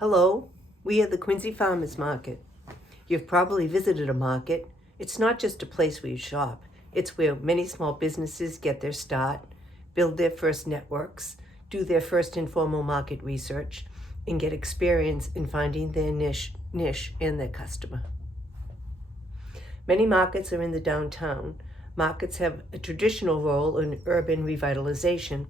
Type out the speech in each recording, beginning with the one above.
Hello, we are the Quincy Farmers Market. You've probably visited a market. It's not just a place where you shop, it's where many small businesses get their start, build their first networks, do their first informal market research, and get experience in finding their niche and their customer. Many markets are in the downtown. Markets have a traditional role in urban revitalization.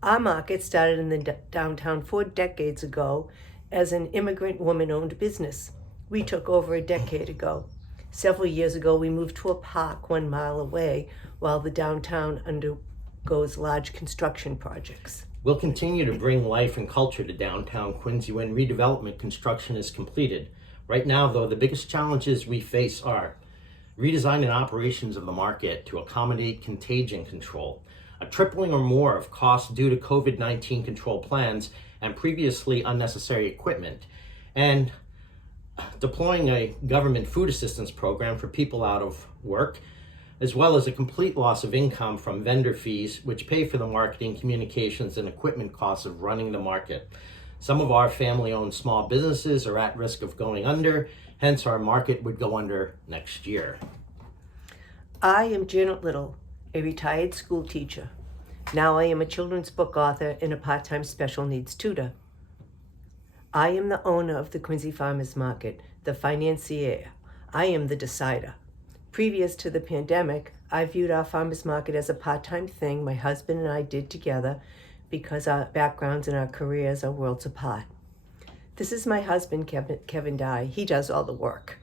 Our market started in the downtown 4 decades ago as an immigrant woman-owned business. We took over a decade ago. Several years ago, we moved to a park 1 mile away while the downtown undergoes large construction projects. We'll continue to bring life and culture to downtown Quincy when redevelopment construction is completed. Right now, though, the biggest challenges we face are redesigning operations of the market to accommodate contagion control, a tripling or more of costs due to COVID-19 control plans and previously unnecessary equipment, and deploying a government food assistance program for people out of work, as well as a complete loss of income from vendor fees, which pay for the marketing, communications, and equipment costs of running the market. Some of our family-owned small businesses are at risk of going under, hence our market would go under next year. I am Janet Little, a retired school teacher. Now I am a children's book author and a part-time special needs tutor. I am the owner of the Quincy Farmers Market, the financier. I am the decider. Previous to the pandemic, I viewed our farmers market as a part-time thing my husband and I did together because our backgrounds and our careers are worlds apart. This is my husband, Kevin Dye. He does all the work.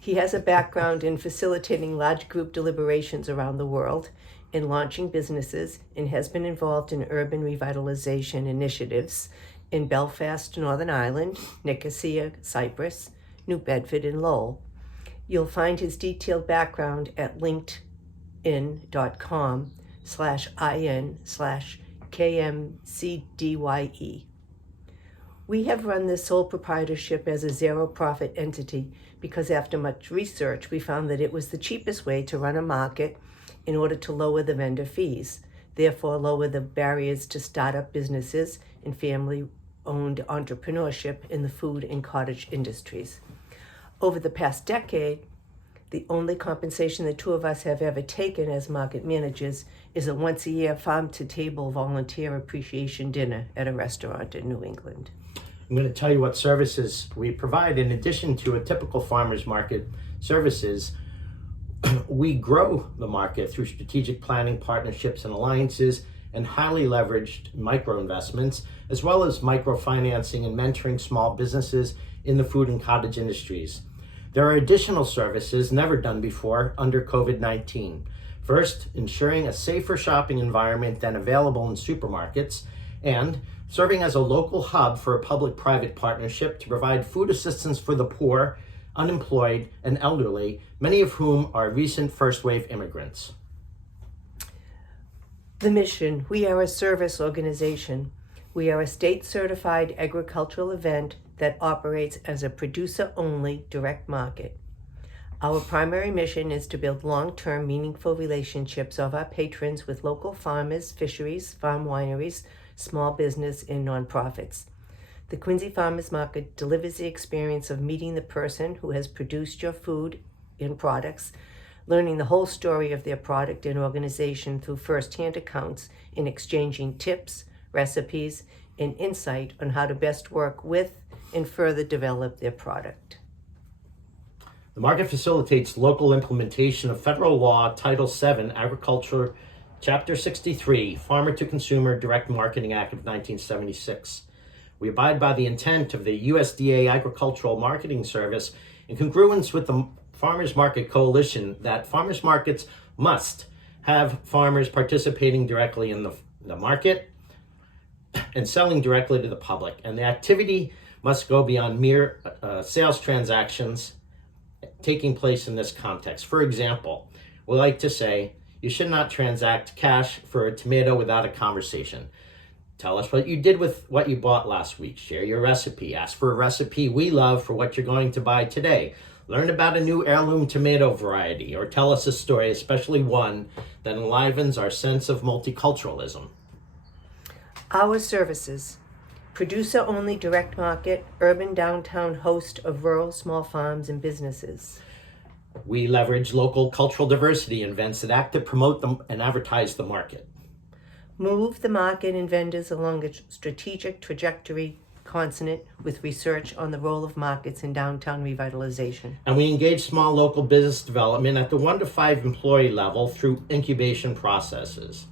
He has a background in facilitating large group deliberations around the world, in launching businesses, and has been involved in urban revitalization initiatives in Belfast, Northern Ireland, Nicosia, Cyprus, New Bedford, and Lowell. You'll find his detailed background at linkedin.com/in/KMCDYE. We have run this sole proprietorship as a zero-profit entity because after much research, we found that it was the cheapest way to run a market in order to lower the vendor fees, therefore lower the barriers to start-up businesses and family-owned entrepreneurship in the food and cottage industries. Over the past decade, the only compensation the two of us have ever taken as market managers is a once-a-year farm-to-table volunteer appreciation dinner at a restaurant in New England. I'm going to tell you what services we provide. In addition to a typical farmers market services, we grow the market through strategic planning, partnerships, and alliances, and highly leveraged micro investments, as well as microfinancing and mentoring small businesses in the food and cottage industries. There are additional services never done before under COVID-19. First, ensuring a safer shopping environment than available in supermarkets, and serving as a local hub for a public-private partnership to provide food assistance for the poor, unemployed, and elderly, many of whom are recent first-wave immigrants. The mission: we are a service organization. We are a state-certified agricultural event that operates as a producer-only direct market. Our primary mission is to build long-term, meaningful relationships of our patrons with local farmers, fisheries, farm wineries, small business, and nonprofits. The Quincy Farmers Market delivers the experience of meeting the person who has produced your food and products, learning the whole story of their product and organization through first-hand accounts, and exchanging tips, recipes, and insight on how to best work with and further develop their product. The market facilitates local implementation of federal law Title VII, Agriculture, Chapter 63, Farmer to Consumer Direct Marketing Act of 1976. We abide by the intent of the USDA Agricultural Marketing Service in congruence with the Farmers Market Coalition that farmers markets must have farmers participating directly in the market and selling directly to the public. And the activity must go beyond mere sales transactions taking place in this context. For example, we like to say, you should not transact cash for a tomato without a conversation. Tell us what you did with what you bought last week. Share your recipe. Ask for a recipe we love for what you're going to buy today. Learn about a new heirloom tomato variety, or tell us a story, especially one that enlivens our sense of multiculturalism. Our services: Producer-only direct market, urban downtown host of rural small farms and businesses. We leverage local cultural diversity in events that act to promote them and advertise the market. Move the market and vendors along a strategic trajectory consonant with research on the role of markets in downtown revitalization. And we engage small local business development at the 1 to 5 employee level through incubation processes.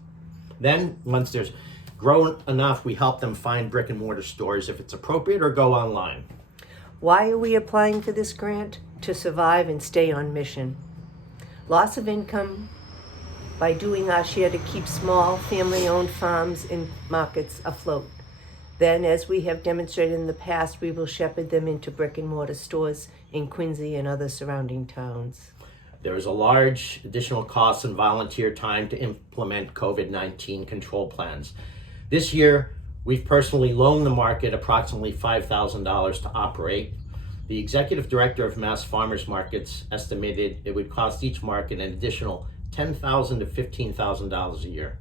Then, once there's grown enough, we help them find brick and mortar stores if it's appropriate or go online. Why are we applying for this grant? To survive and stay on mission. Loss of income by doing our share to keep small family-owned farms and markets afloat. Then, as we have demonstrated in the past, we will shepherd them into brick and mortar stores in Quincy and other surrounding towns. There is a large additional cost and volunteer time to implement COVID-19 control plans. This year, we've personally loaned the market approximately $5,000 to operate. The executive director of Mass Farmers Markets estimated it would cost each market an additional $10,000 to $15,000 a year.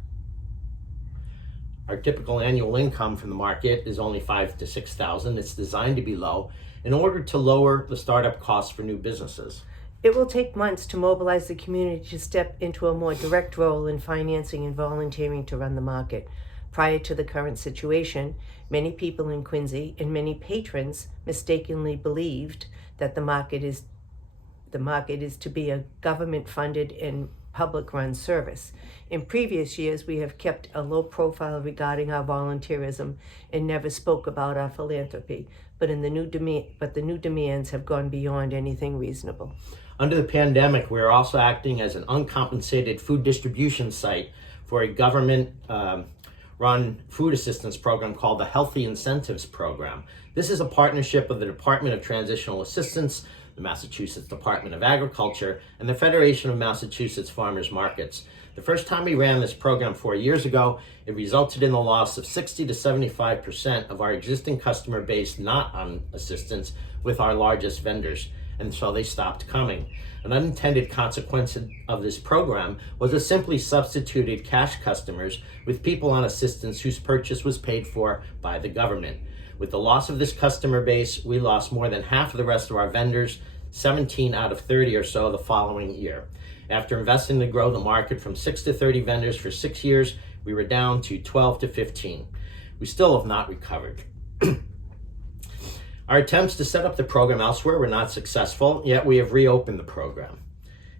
Our typical annual income from the market is only $5,000 to $6,000. It's designed to be low in order to lower the startup costs for new businesses. It will take months to mobilize the community to step into a more direct role in financing and volunteering to run the market. Prior to the current situation, many people in Quincy and many patrons mistakenly believed that the market is to be a government-funded and public-run service. In previous years, we have kept a low profile regarding our volunteerism and never spoke about our philanthropy. But the new demands have gone beyond anything reasonable. Under the pandemic, we are also acting as an uncompensated food distribution site for a government-run food assistance program called the Healthy Incentives Program. This is a partnership of the Department of Transitional Assistance, the Massachusetts Department of Agriculture, and the Federation of Massachusetts Farmers Markets. The first time we ran this program 4 years ago, it resulted in the loss of 60 to 75% of our existing customer base not on assistance with our largest vendors, and so they stopped coming. An unintended consequence of this program was it simply substituted cash customers with people on assistance whose purchase was paid for by the government. With the loss of this customer base, we lost more than half of the rest of our vendors, 17 out of 30 or so the following year. After investing to grow the market from 6 to 30 vendors for 6 years, we were down to 12 to 15. We still have not recovered. Our attempts to set up the program elsewhere were not successful, yet we have reopened the program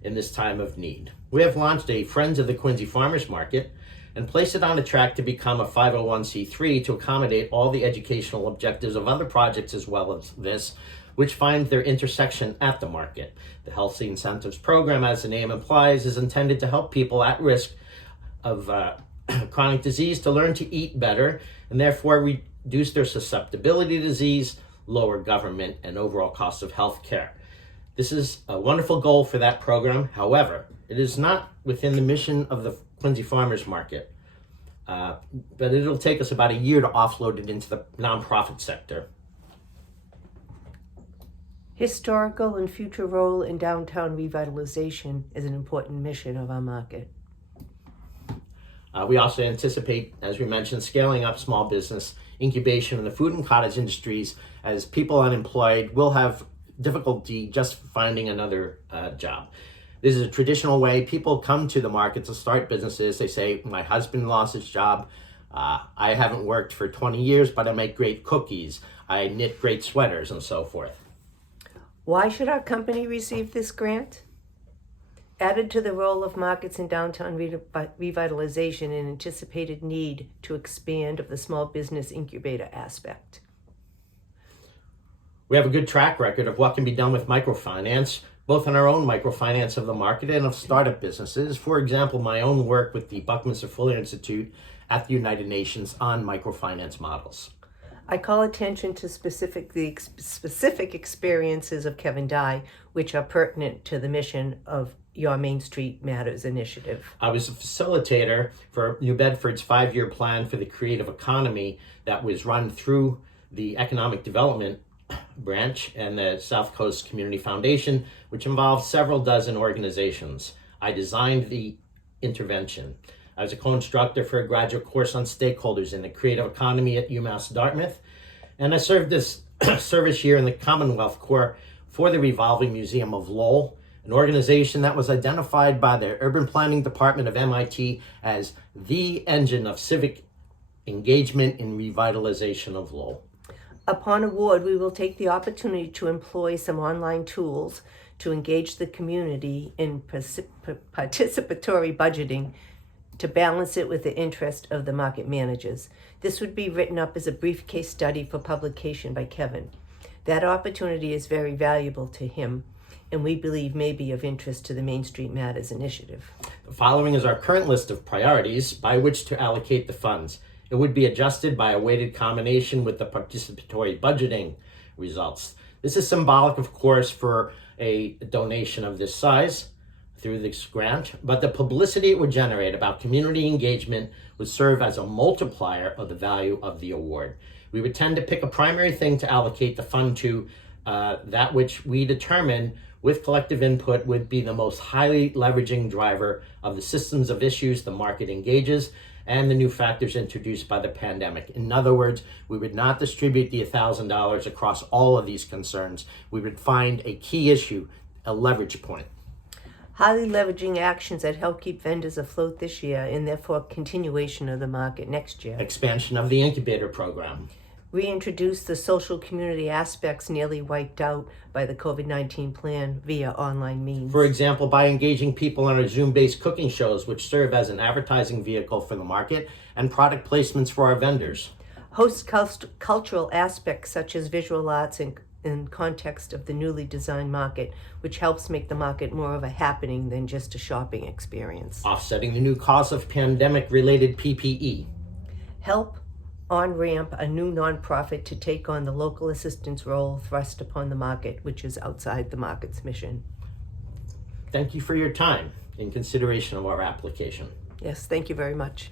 in this time of need. We have launched a Friends of the Quincy Farmers Market and placed it on a track to become a 501c3 to accommodate all the educational objectives of other projects as well as this, which find their intersection at the market. The Healthy Incentives Program, as the name implies, is intended to help people at risk of chronic disease to learn to eat better and therefore reduce their susceptibility to disease, lower government and overall costs of health care. This is a wonderful goal for that program. However, it is not within the mission of the Quincy Farmers Market, but it'll take us about a year to offload it into the nonprofit sector. Historical and future role in downtown revitalization is an important mission of our market. We also anticipate, as we mentioned, scaling up small business incubation in the food and cottage industries, as people unemployed will have difficulty just finding another job. This is a traditional way people come to the market to start businesses. They say, my husband lost his job. I haven't worked for 20 years, but I make great cookies. I knit great sweaters and so forth. Why should our company receive this grant? Added to the role of markets in downtown revitalization and anticipated need to expand of the small business incubator aspect. We have a good track record of what can be done with microfinance, both in our own microfinance of the market and of startup businesses. For example, my own work with the Buckminster Fuller Institute at the United Nations on microfinance models. I call attention to specific experiences of Kevin Dye, which are pertinent to the mission of your Main Street Matters initiative. I was a facilitator for New Bedford's 5-year plan for the creative economy that was run through the Economic Development branch and the South Coast Community Foundation, which involved several dozen organizations. I designed the intervention. I was a co-instructor for a graduate course on stakeholders in the creative economy at UMass Dartmouth, and I served this service year in the Commonwealth Corps for the Revolving Museum of Lowell, an organization that was identified by the Urban Planning Department of MIT as the engine of civic engagement in revitalization of Lowell. Upon award, we will take the opportunity to employ some online tools to engage the community in participatory budgeting to balance it with the interest of the market managers. This would be written up as a brief case study for publication by Kevin. That opportunity is very valuable to him, and we believe may be of interest to the Main Street Matters initiative. The following is our current list of priorities by which to allocate the funds. It would be adjusted by a weighted combination with the participatory budgeting results. This is symbolic, of course, for a donation of this size through this grant, but the publicity it would generate about community engagement would serve as a multiplier of the value of the award. We would tend to pick a primary thing to allocate the fund to, that which we determine with collective input would be the most highly leveraging driver of the systems of issues the market engages and the new factors introduced by the pandemic. In other words, we would not distribute the $1,000 across all of these concerns. We would find a key issue, a leverage point. Highly leveraging actions that help keep vendors afloat this year and therefore continuation of the market next year. Expansion of the incubator program. Reintroduce the social community aspects nearly wiped out by the COVID-19 plan via online means. For example, by engaging people on our Zoom-based cooking shows, which serve as an advertising vehicle for the market and product placements for our vendors. Host cultural aspects such as visual arts in context of the newly designed market, which helps make the market more of a happening than just a shopping experience. Offsetting the new costs of pandemic-related PPE. Help on-ramp a new nonprofit to take on the local assistance role thrust upon the market, which is outside the market's mission. Thank you for your time in consideration of our application. Yes, thank you very much.